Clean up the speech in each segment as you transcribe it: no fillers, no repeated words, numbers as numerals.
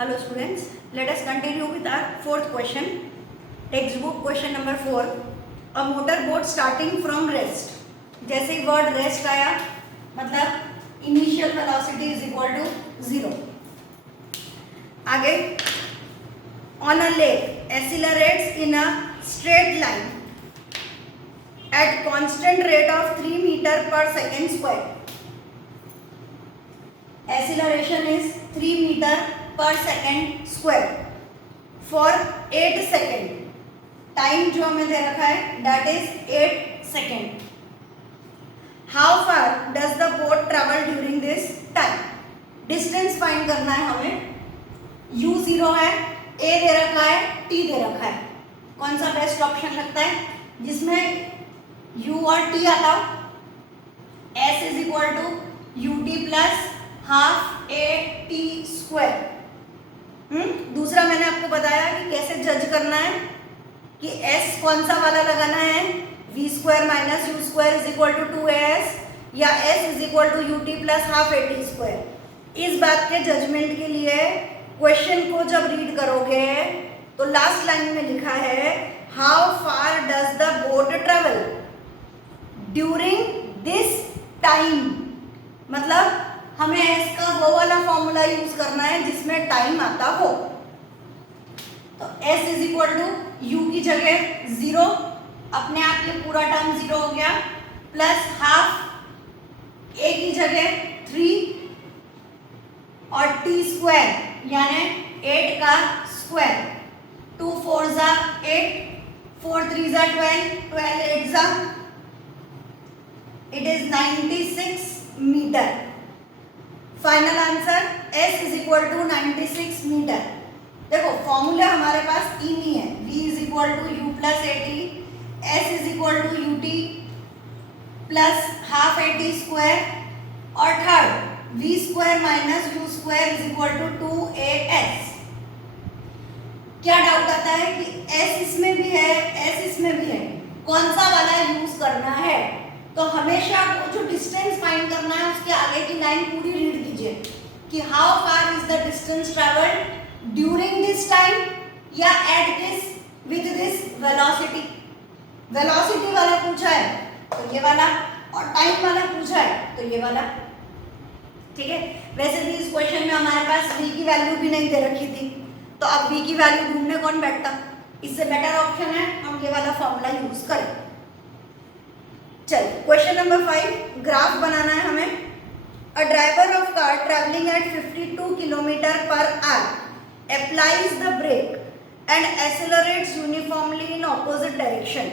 Hello students, let us continue with our fourth question. Textbook question number 4. A motorboat starting from rest. जैसे ही word rest आया मतलब initial velocity is equal to 0. आगे on a lake accelerates in a straight line at constant rate of 3 meter per second square. Acceleration is 3 meter per second square for 8 second. Time जो हमें दे रखा है that is 8 second. How far does the boat travel during this time? Distance find करना है हमें. u0 है, a दे रखा है, t दे रखा है. कौन सा बेस्ट ऑप्शन लगता है जिसमें u और t आता हो? s is equal to ut plus half a T square. दूसरा मैंने आपको बताया कि कैसे जज करना है कि s कौन सा वाला लगाना है, v square minus you square is equal to 2as या s is equal to ut plus half a T square. इस बात के जजमेंट के लिए क्वेश्चन को जब रीड करोगे तो लास्ट लाइन में लिखा है how far does the boat travel during this time. मतलब हमें s का वो वाला फॉर्मूला यूज करना है जिसमें टाइम आता हो. तो s is equal to u की जगह 0, अपने आप ये पूरा टर्म 0 हो गया, प्लस हाफ a की जगह 3 और t स्क्वायर यानी 8 का स्क्वायर. 2 4 जा 8, 4 3 जा 12, 12 8 जा it is 96 metre. Final answer s is equal to 96 metre. देखो फॉर्मूला हमारे पास तीन ही है, v is equal to u plus a t, s is equal to u t plus half a T square, और third v square minus you square is equal to 2as. क्या doubt आता है कि s इसमें भी है, s इसमें भी है, कौन सा वाला यूज करना है? तो हमेशा वो जो डिस्टेंस फाइंड करना है उसके आगे की लाइन पूरी रीड कीजिए कि how far is the distance travelled during this time या at this with this velocity. Velocity वाला पूछा है तो ये वाला, और टाइम वाला पूछा है तो ये वाला. ठीक है. वैसे भी इस क्वेश्चन में हमारे पास v की वैल्यू भी नहीं दे रखी थी, तो अब v की वैल्यू ढूंढने कौन बैठता. इससे बेटर ऑप्शन है हम ये वाला फॉर्मूला यूज करें. चलिए क्वेश्चन नंबर 5 ग्राफ बनाना है हमें. A driver of car travelling at 52 kilometre per hour applies the brake and accelerates uniformly in opposite direction.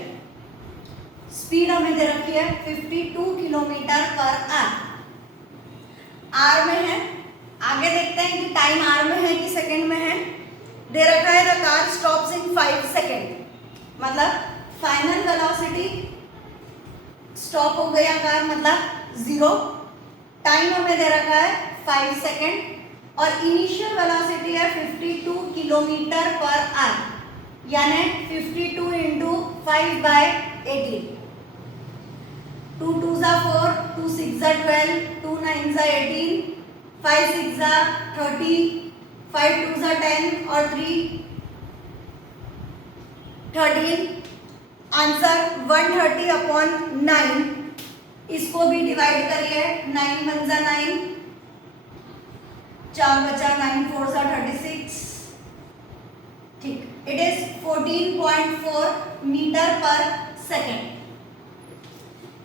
Speed हमें दे रखी है 52 किलोमीटर पर आवर. आर में है, आगे देखते हैं कि टाइम आर में है कि सेकंड में है. दे रखा है the car stops in 5 second, मतलब फाइनल वेलोसिटी स्टॉप हो गया कार मतलब 0. टाइम हमें दे रखा है 5 सेकेंड और इनिशियल वेलोसिटी है 52 किलोमीटर पर आवर यानी 52 इंटू 5/18. 2 2 जा 4, 2 6 जा 12, 2 9 जा 18, 5 6 जा 30, 5 2 जा 10 और 3 13. Answer 130 upon 9. इसको भी डिवाइड करिए, 9 1 जा 9, 4 बचा 9 4 जा 36. ठीक, it is 14.4 metre per second.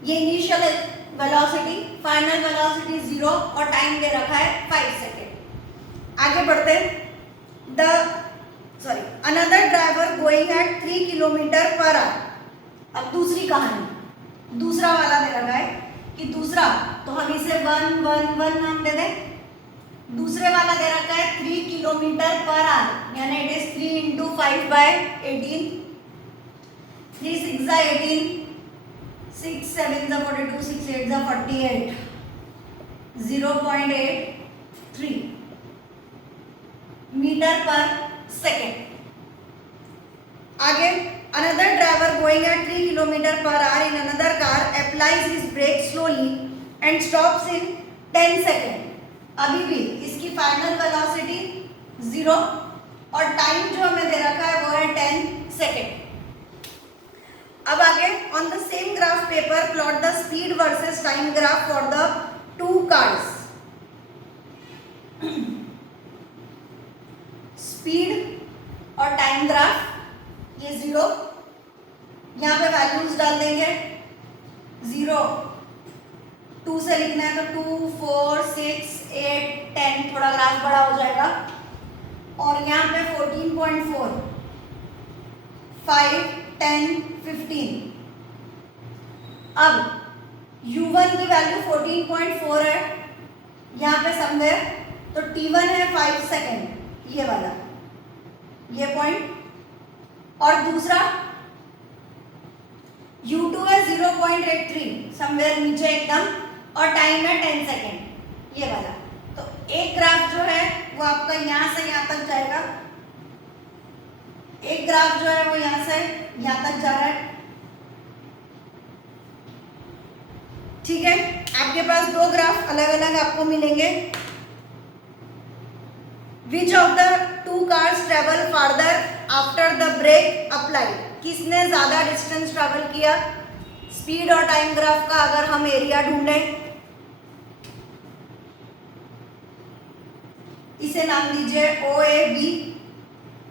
ये इनिशियल वेलोसिटी, फाइनल वेलोसिटी 0 और टाइम दे रखा है 5 सेकेंड. आगे बढ़ते another driver going at 3 kilometre per our. अब दूसरी कहानी, दूसरा वाला दे रखा है कि दूसरा, तो हम इसे 1 1 1 नाम दे दें. दूसरे वाला दे रखा है 3 किलोमीटर पर आवर यानी इट इज 3 इंटू 5/18. 3 6 जा 18, 6 7 जा 42, 6 8 जा 48, 0.83 मीटर पर सेकेंड. आगे another driver going at 3 kilometer per hour in another car applies his brake slowly and stops in 10 seconds. अभी भी इसकी फाइनल वेलोसिटी 0 और टाइम जो हमें दे रखा है वो है 10 सेकेंड। अब आगे, on the same graph paper plot the speed versus time graph for the 2 cars. Speed और टाइम ग्राफ, ये 0, यहाँ पे वैल्यूज डाल देंगे। 0 2 से लिखना है तो 2 4 6 8 10, थोड़ा ग्राफ बड़ा हो जाएगा। और यहाँ पे 14.4 5 10 15। अब u1 की वैल्यू 14.4 है यहाँ पे समवेयर, तो t1 है 5 सेकेंड, ये वाला, ये पॉइंट। और दूसरा u2 है 0.83 समवेयर नीचे एकदम, और टाइम है 10 सेकेंड, ये वाला। तो एक ग्राफ जो है वो आपका यहाँ से यहाँ तक जाएगा, एक ग्राफ जो है वो यहाँ से यहाँ तक जा रहा है। ठीक है, आपके पास 2 ग्राफ अलग अलग आपको मिलेंगे। Which of the 2 cars travel farther after the brake applied? किसने ज्यादा डिस्टेंस ट्रेवल किया? स्पीड और टाइम ग्राफ का अगर हम एरिया ढूंढें, इसे नाम दीजिए OAB।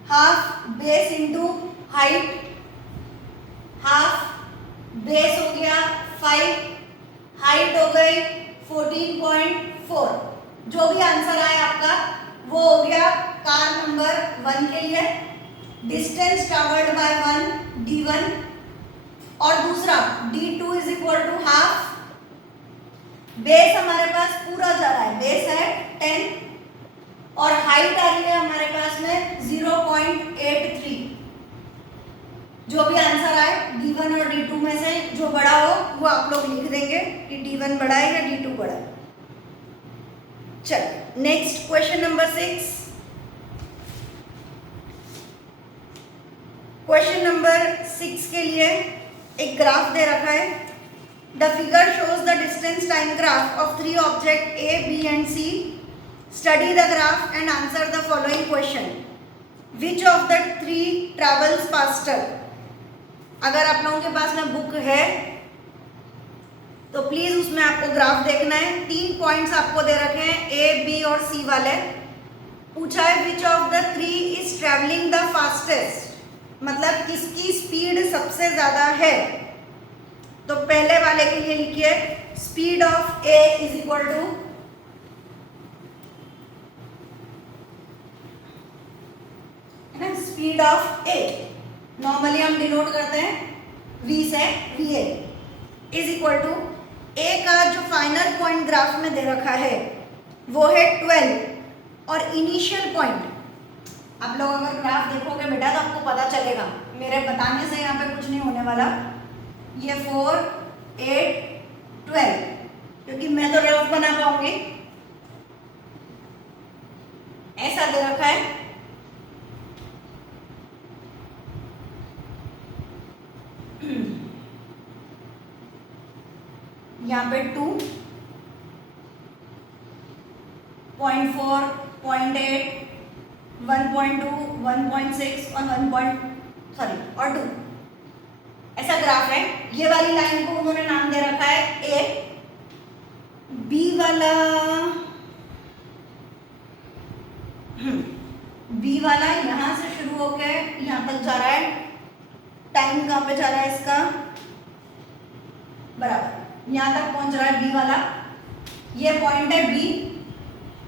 Half base into height, half base हो गया 5, हाइट हो गई 14.4। जो भी आंसर आया आपका वो हो गया कार नंबर 1 के लिए। डिस्टेंस ट्रेवल्ड बाय 1 d1, और दूसरा d2 is equal to half. Base हमारे पास पूरा जा रहा है, बेस है 10 और हाइट आ रही है हमारे पास में 0.83। जो भी आंसर आए d1 और d2 में से जो बड़ा हो वो आप लोग लिख देंगे कि d1 बड़ा है या d2 बड़ा है। चलिए next question number 6। Question number 6 के लिए एक ग्राफ दे रखा है। The figure shows the distance time graph of 3 object A, B and C. Study the graph and answer the following question. Which of the 3 travels faster? अगर आप लोगों के पास में बुक है तो प्लीज उसमें आपको ग्राफ देखना है। 3 पॉइंट्स आपको दे रखे हैं A, B और C वाले। पूछा है which of the 3 is travelling the fastest, मतलब किसकी स्पीड सबसे ज्यादा है। तो पहले वाले के लिए लिखिए speed of A is equal to speed of A, normally हम डिनोट करते हैं V से, VA is equal to A का जो फाइनल पॉइंट ग्राफ में दे रखा है वो है 12 और इनिशियल पॉइंट। आप लोग अगर ग्राफ देखोगे बेटा तो आपको पता चलेगा, मेरे बताने से यहाँ पे कुछ नहीं होने वाला। ये 4 8 12, क्योंकि मैं तो रफ बना पाऊंगी। ऐसा दे रखा है। यहाँ पे 2, 0.4, 0.8, 1.2, 1.6 और 2 ऐसा ग्राफ है। ये वाली लाइन को उन्होंने नाम दे रखा है A। B वाला यहाँ से शुरू होकर यहाँ तक जा रहा है। टाइम कहाँ पे जा रहा है इसका, बराबर यहाँ तक पहुंच रहा है B वाला। ये पॉइंट है B।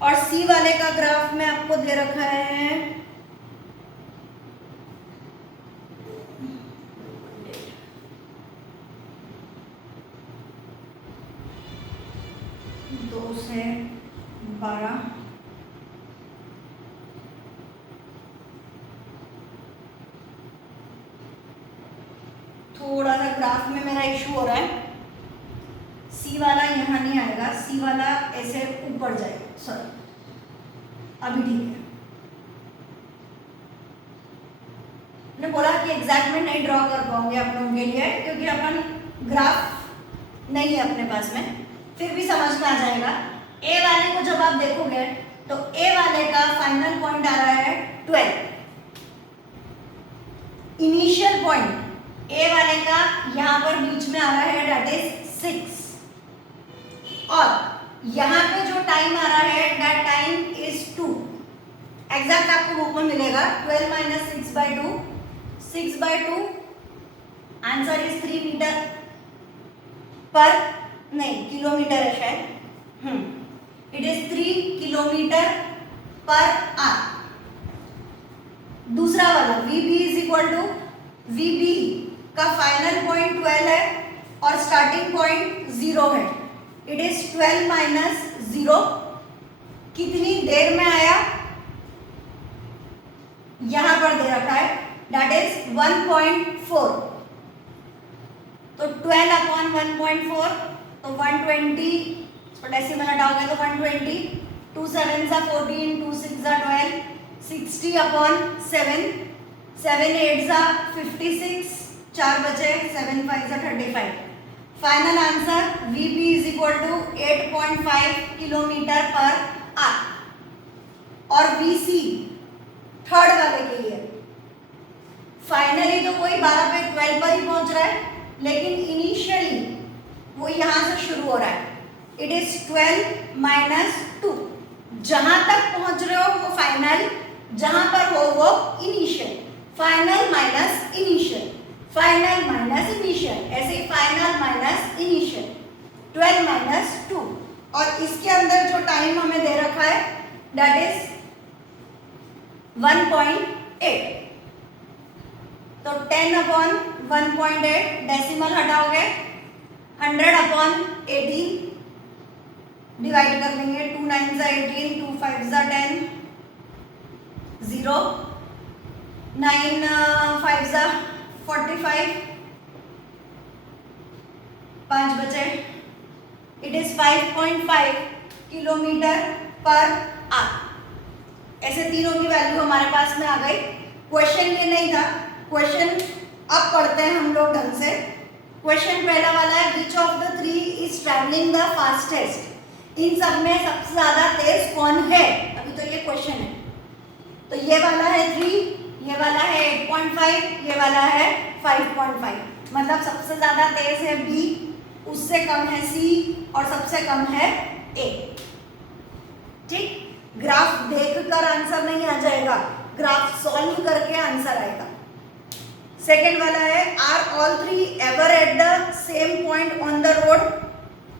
और C वाले का ग्राफ में आपको दे रखा है दो से 12। थोड़ा सा ग्राफ में मेरा इशू हो रहा है। C वाला यहाँ नहीं आएगा, C वाला ऐसे ऊपर जाएगा। सॉरी, अभी ठीक है। मैंने बोला कि एग्जैक्ट में नहीं ड्रॉ कर पाऊंगे आप लोगों के लिए, क्योंकि अपन ग्राफ नहीं है अपने पास में, फिर भी समझ में आ जाएगा। A वाले को जब आप देखोगे तो A वाले का फाइनल पॉइंट आ रहा है 12। इनिशियल पॉइंट ए वाले का यहाँ पर बीच में आ रहा है, दैट इज 6, और यहाँ पे जो टाइम आ रहा है दैट टाइम इज 2। एग्जैक्ट आपको बुक में मिलेगा 12 माइनस 6/2, 6/2 आंसर इज 3 मीटर पर, नहीं किलोमीटर है शायद, it is 3 kilometre per hour. दूसरा वाला VB is equal to, VB का फाइनल पॉइंट 12 है और स्टार्टिंग पॉइंट 0 है, इट इज 12 माइनस 0, कितनी देर में आया यहां पर दे रखा है, दैट इज 1.4। तो 12 अपॉन 1.4 तो 120, इसको डेसिमल हटाओगे तो 120, 2 7 सा 14, 2 6 सा 12, 60 अपॉन 7, 7 8 सा 56, 4 बचे, 7 5 सा 35। Final answer VP is equal to 8.5 kilometre per hour. और VC थर्ड वाले के लिए फाइनली तो कोई 12 पे 12 पर ही पहुंच रहा है, लेकिन इनिशियली वो यहां से शुरू हो रहा है, इट इज 12 माइनस 2। जहां तक पहुंच रहे हो वो फाइनल, जहां पर हो वो initial, final minus initial, final minus initial, ऐसे ही फाइनल माइनस इनिशियल, 12 माइनस 2। और इसके अंदर जो टाइम हमें दे रखा है दैट इज 1.8। तो 10 अपॉन 1.8 डेसिमल हटाओगे, 100 अपॉन 18 डिवाइड कर लेंगे, 2 9 सा 18, 2 5 सा 10, 0, 9 5 सा 45, 5 बचे, it is 5.5 kilometre per our. ऐसे तीनों की वैल्यू हमारे पास में आ गई। क्वेश्चन ये नहीं था, क्वेश्चन अब पढ़ते हैं हम लोग ढंग से। क्वेश्चन पहला वाला है, which of the three is travelling the fastest. इन सब में सबसे ज्यादा तेज कौन है, अभी तो ये क्वेश्चन है। तो ये वाला है 3, ये वाला है 8.5, ये वाला है 5.5, मतलब सबसे ज्यादा तेज है B, उससे कम है C और सबसे कम है A। ठीक, ग्राफ देखकर आंसर नहीं आ जाएगा, ग्राफ सॉल्व करके आंसर आएगा। सेकेंड वाला है, are all three ever at the same point on the road.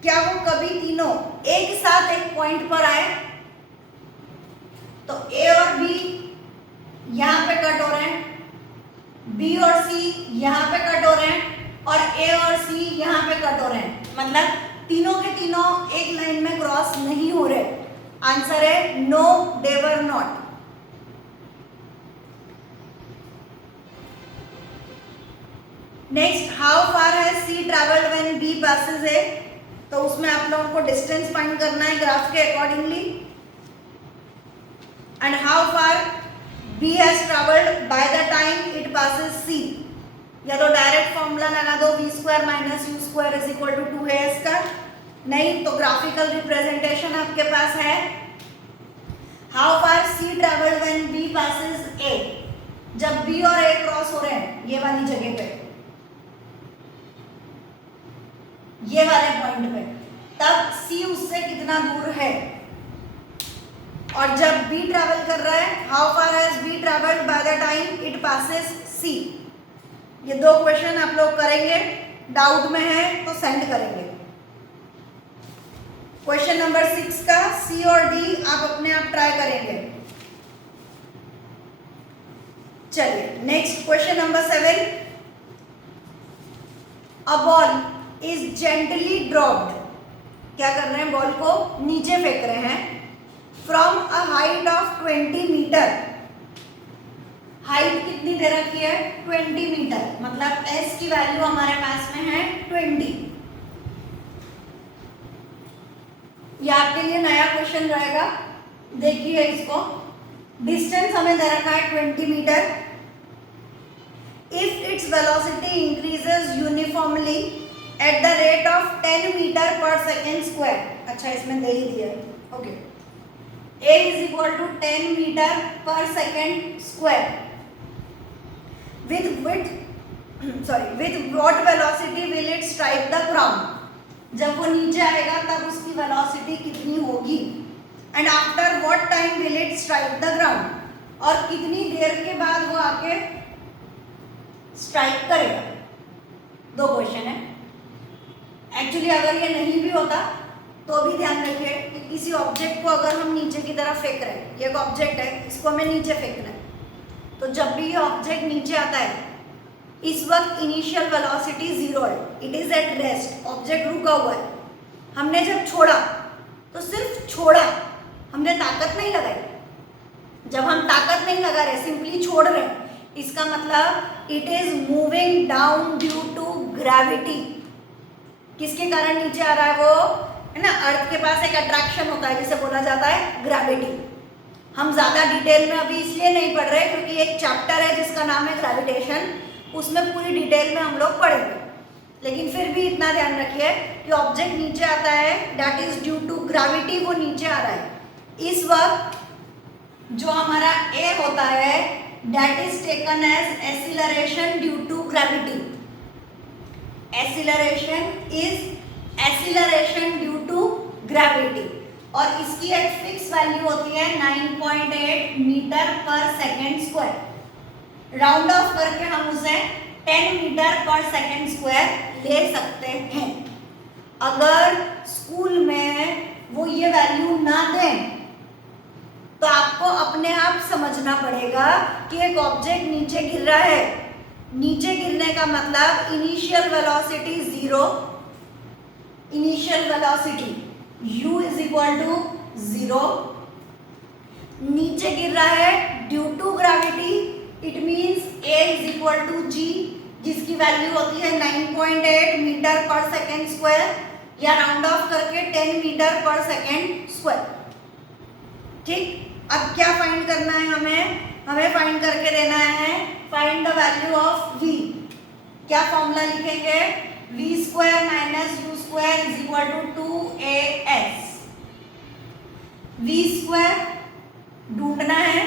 क्या वो कभी तीनों एक साथ एक पॉइंट पर आए? तो A और B यहाँ पे कट हो रहे हैं, B और C यहाँ पे कट हो रहे हैं और A और C यहाँ पे कट हो रहे हैं, मतलब तीनों के तीनों एक लाइन में क्रॉस नहीं हो रहे। आंसर है no, they were not. Next, how far has C travelled when B passes A। तो उसमें आप लोगों को डिस्टेंस फाइंड करना है ग्राफ के accordingly. And how far B has traveled by the time it passes C। या तो डायरेक्ट फॉर्मूला लगा दो, v square minus you square is equal to 2as का, नहीं तो ग्राफिकल रिप्रेजेंटेशन आपके पास है। How far C travelled when B passes A। जब B और A क्रॉस हो रहे हैं ये वाली जगह पे, ये वाले पॉइंट पे, तब C उससे कितना दूर है। और जब B ट्रैवल कर रहा है, how far has B travelled by the time it passes C। ये दो क्वेश्चन आप लोग करेंगे, डाउट में है तो सेंड करेंगे। क्वेश्चन नंबर 6 का C और D आप अपने आप ट्राई करेंगे। चलिए next question number 7, a ball is gently dropped. क्या कर रहे हैं, बॉल को नीचे फेंक रहे हैं from a height of 20 metre. Height कितनी दे रखी है, 20 मीटर, मतलब s की वैल्यू हमारे पास में है 20। ये आपके लिए नया क्वेश्चन रहेगा, देखिए इसको। डिस्टेंस हमें दे रखा है 20 metre. If its velocity increases uniformly at the rate of 10 metre per second square. अच्छा, इसमें दे ही दिया है, okay. a is equal to 10 meter per second square with what velocity will it strike the ground? जब वो नीचे आएगा तब उसकी वेलोसिटी कितनी होगी, and after what time will it strike the ground, और कितनी देर के बाद वो आके स्ट्राइक करेगा। दो क्वेश्चन है एक्चुअली। अगर ये नहीं भी होता तो भी ध्यान रखिए कि किसी ऑब्जेक्ट को अगर हम नीचे की तरफ फेंक रहे हैं, ये एक ऑब्जेक्ट है, इसको हमें नीचे फेंकना है, तो जब भी ये ऑब्जेक्ट नीचे आता है इस वक्त इनिशियल वेलोसिटी 0 है, it is at rest, object रुका हुआ है। हमने जब छोड़ा तो सिर्फ छोड़ा, हमने ताकत नहीं लगाई। जब हम ताकत नहीं लगा रहे, सिंपली छोड़ रहे हैं, इसका मतलब it is moving down due to gravity. किसके कारण नीचे आ रहा है वो, है ना, अर्थ के पास एक अट्रैक्शन होता है जिसे बोला जाता है ग्रेविटी। हम ज़्यादा डिटेल में अभी इसलिए नहीं पढ़ रहे क्योंकि एक चैप्टर है जिसका नाम है ग्रेविटेशन, उसमें पूरी डिटेल में हम लोग पढ़ेंगे, लेकिन फिर भी इतना ध्यान रखिए कि ऑब्जेक्ट नीचे आता है that is due to gravity, वो नीचे आ रहा है। इस वक्त जो हमारा ए होता है that is taken as acceleration due to gravity. Acceleration is acceleration due to gravity, और इसकी एक फिक्स वैल्यू होती है 9.8 metre per second square. Round off करके हम उसे 10 मीटर पर सेकेंड स्क्वायर ले सकते हैं। अगर स्कूल में वो ये वैल्यू ना दें तो आपको अपने आप समझना पड़ेगा कि एक ऑब्जेक्ट नीचे गिर रहा है। नीचे गिरने का मतलब initial velocity 0, initial velocity u is equal to 0, नीचे गिर रहा है due to gravity, it means a is equal to g, जिसकी वैल्यू होती है 9.8 मीटर पर सेकेंड स्क्वायर, या राउंड ऑफ करके 10 मीटर पर सेकेंड स्क्वायर। ठीक, अब क्या फाइंड करना है हमें फाइंड करके देना है find the value of v। क्या फॉर्मूला लिखेंगे, v square minus u square is equal to 2as। v square ढूंढना है,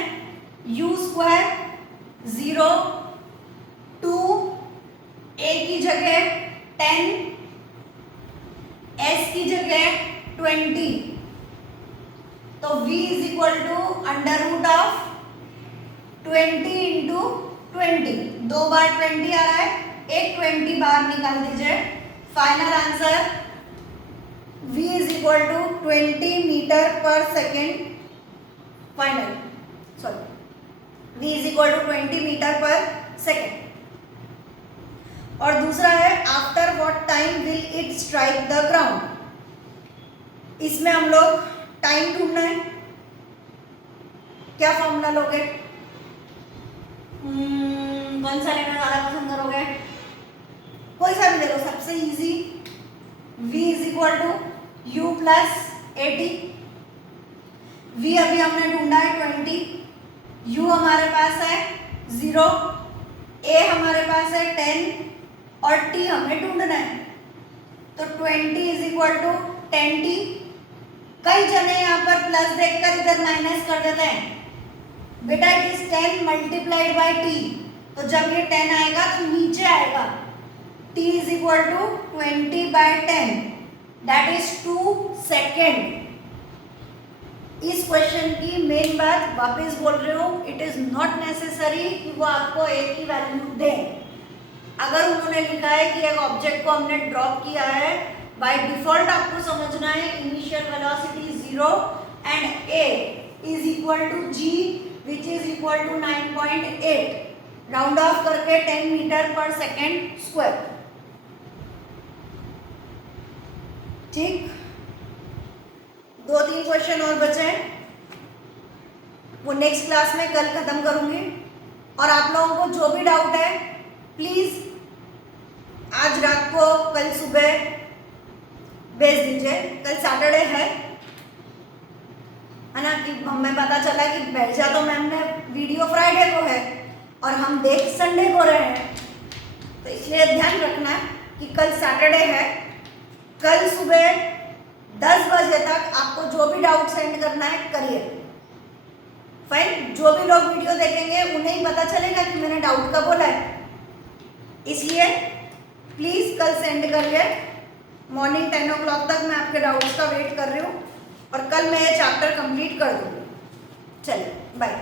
u स्क्वायर 0, 2, a की जगह 10, s की जगह 20, तो v is equal to under root of 20 into 20, 2 बार 20 आ रहा है, एक 20 बार निकाल दीजिए। Final answer v is equal to 20 metre per second, final sorry v is equal to 20 metre per second. और दूसरा है after what time will it strike the ground. इसमें हम लोग टाइम ढूंढना है। क्या फॉर्मूला लोगे, कौन सा लेना ज़्यादा पसंद करोगे, कोई सा भी ले लो, सबसे easy v is equal to u plus 80। v अभी हमने ढूंढा है 20, u हमारे पास है 0, a हमारे पास है 10 और t हमें ढूंढना है, तो 20 इज इक्वल टू 10t। कई जने यहाँ पर प्लस देखकर इधर माइनस कर देते हैं, बेटा it is 10 multiplied by t, तो जब ये 10 आएगा तो नीचे आएगा, t is equal to 20 by 10 that is 2 second. इस क्वेश्चन की मेन बात वापस बोल रही हूँ, इट इज नॉट नेसेसरी कि वो आपको एक ही वैल्यू दे। अगर उन्होंने लिखा है कि एक ऑब्जेक्ट को हमने ड्रॉप किया है, बाय डिफॉल्ट आपको समझना है initial velocity 0 and a is equal to g which is equal to 9.8, round off करके 10 मीटर पर सेकेंड स्क्वायर। ठीक, 2-3 क्वेश्चन और बचे हैं, वो नेक्स्ट क्लास में कल खत्म करूंगी। और आप लोगों को जो भी डाउट है प्लीज आज रात को कल सुबह भेज दीजिए। कल सैटरडे है ना, कि हमें पता चला कि भेजा तो मैम ने वीडियो फ्राइडे को है और हम देख संडे को रहे हैं, तो इसलिए ध्यान रखना कि कल सैटरडे है। कल सुबह 10 बजे तक आपको जो भी डाउट सेंड करना है करिए। फाइन, जो भी लोग वीडियो देखेंगे उन्हें ही पता चलेगा कि मैंने डाउट का बोला है, इसलिए प्लीज़ कल सेंड करिए। मॉर्निंग 10 o'clock तक मैं आपके डाउट्स का वेट कर रही हूँ और कल मैं ये चैप्टर कंप्लीट कर दूँगी। चलिए बाय।